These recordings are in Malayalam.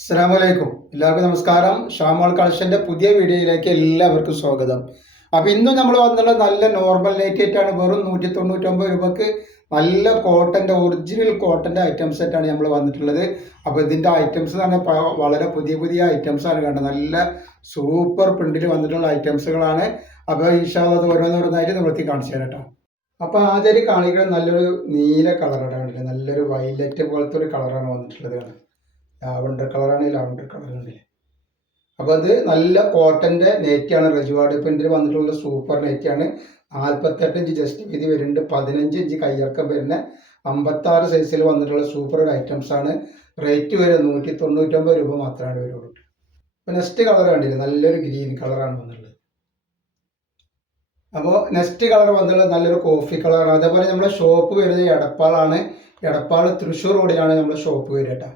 അസ്സലാമലൈക്കും. എല്ലാവർക്കും നമസ്കാരം. ഷാമോൾ കളക്ഷൻ്റെ പുതിയ വീഡിയോയിലേക്ക് എല്ലാവർക്കും സ്വാഗതം. അപ്പോൾ ഇന്നും നമ്മൾ വന്നുള്ള നല്ല നോർമൽ നൈറ്റ് ആയിട്ടാണ്. വെറും 199 രൂപക്ക് നല്ല കോട്ടൻ്റെ ഒറിജിനൽ കോട്ടൻ്റെ ഐറ്റംസ് സെറ്റാണ് നമ്മൾ വന്നിട്ടുള്ളത്. അപ്പോൾ ഇതിൻ്റെ ഐറ്റംസ് എന്ന് പറഞ്ഞാൽ വളരെ പുതിയ പുതിയ ഐറ്റംസാണ് കണ്ടത്. നല്ല സൂപ്പർ പ്രിന്റിൽ വന്നിട്ടുള്ള ഐറ്റംസുകളാണ്. അപ്പോൾ ഇൻഷാ അല്ലാഹ് അത് ഓരോന്നോരോന്നായിട്ട് നമ്മൾക്ക് കാണിച്ചു തരാം കേട്ടോ. അപ്പോൾ ആദ്യം കാണിക്കുന്നത് നല്ലൊരു നീല കളറാണ്. നല്ലൊരു വൈലറ്റ് പോലത്തെ ഒരു കളറാണ് വന്നിട്ടുള്ളത്. ലാവണ്ടർ കളറാണ്. ലാവണ്ടർ കളറുണ്ട്. അപ്പോൾ അത് നല്ല കോട്ടൻ്റെ നെറ്റാണ്. റജുവാഡ് പ്രിന്റിൽ വന്നിട്ടുള്ള സൂപ്പർ നെറ്റാണ്. 48 ഇഞ്ച് ജസ്റ്റ് വീതി വരുന്നുണ്ട്. 15 ഇഞ്ച് കയ്യിറക്കം വരുന്ന 56 സൈസിൽ വന്നിട്ടുള്ള സൂപ്പർ ഒരു ഐറ്റംസ് ആണ്. റേറ്റ് വരെ 199 രൂപ മാത്രമാണ് വരുള്ളൂ. അപ്പോൾ നെക്സ്റ്റ് കളർ കണ്ടില്ല, നല്ലൊരു ഗ്രീൻ കളറാണ് വന്നിട്ടുള്ളത്. അപ്പോൾ നെക്സ്റ്റ് കളർ വന്നിട്ടുള്ളത് നല്ലൊരു കോഫി കളറാണ്. അതേപോലെ നമ്മുടെ ഷോപ്പ് വരുന്നത് എടപ്പാളാണ്. എടപ്പാൾ തൃശ്ശൂർ റോഡിലാണ് നമ്മുടെ ഷോപ്പ് വരിക കേട്ടോ.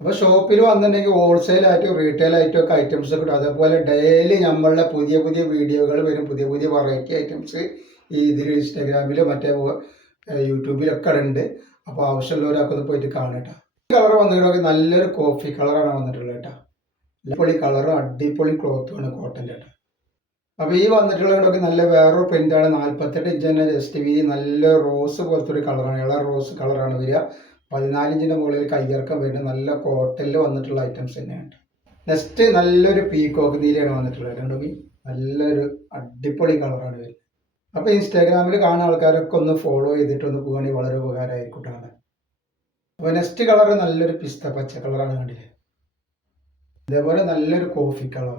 അപ്പോൾ ഷോപ്പിൽ വന്നിട്ടുണ്ടെങ്കിൽ ഹോൾസെയിലായിട്ടും റീറ്റെയിൽ ആയിട്ടും ഒക്കെ ഐറ്റംസ് കിട്ടും. അതേപോലെ ഡെയിലി നമ്മളുടെ പുതിയ പുതിയ വീഡിയോകൾ വരും. പുതിയ പുതിയ വെറൈറ്റി ഐറ്റംസ് ഈ ഇതിൽ ഇൻസ്റ്റാഗ്രാമിൽ മറ്റേ യൂട്യൂബിലൊക്കെ ഉണ്ട്. അപ്പോൾ ആവശ്യമുള്ളവരൊക്കെ ഒന്ന് പോയിട്ട് കാണട്ടോ. ഈ കളർ വന്നിട്ടുണ്ടെങ്കിൽ നല്ലൊരു കോഫി കളറാണ് വന്നിട്ടുള്ളത് കേട്ടോ. അടിപൊളി കളറും അടിപൊളി ക്ലോത്തുമാണ് കോട്ടൻ്റെ കേട്ടോ. അപ്പോൾ ഈ വന്നിട്ടുള്ളതൊക്കെ നല്ല വേറൊരു പ്രിൻ്റാണ്. 48 ഇഞ്ച് തന്നെ ജസ്റ്റ് വീതി. നല്ല റോസ് പോലത്തെ ഒരു കളറാണ്. ഇള റോസ് കളറാണ് വരിക. 14 ഇഞ്ചിൻ്റെ മുകളിൽ കയ്യിറക്കം വരുന്നത്. നല്ല കോട്ടനിൽ വന്നിട്ടുള്ള ഐറ്റംസ് തന്നെയാണ്. നെക്സ്റ്റ് നല്ലൊരു പീകോക്ക് നീലയാണ് വന്നിട്ടുള്ളത്. രണ്ടും നല്ലൊരു അടിപൊളി കളറാണ് വരുന്നത്. അപ്പോൾ ഇൻസ്റ്റാഗ്രാമിൽ കാണുന്ന ആൾക്കാരൊക്കെ ഒന്ന് ഫോളോ ചെയ്തിട്ടൊന്ന് പോകുകയാണെങ്കിൽ വളരെ ഉപകാരമായിരിക്കും കാണാൻ. അപ്പോൾ നെക്സ്റ്റ് കളർ നല്ലൊരു പിസ്ത പച്ച കളറാണ് കണ്ടില്ലേ. അതേപോലെ നല്ലൊരു കോഫി കളർ.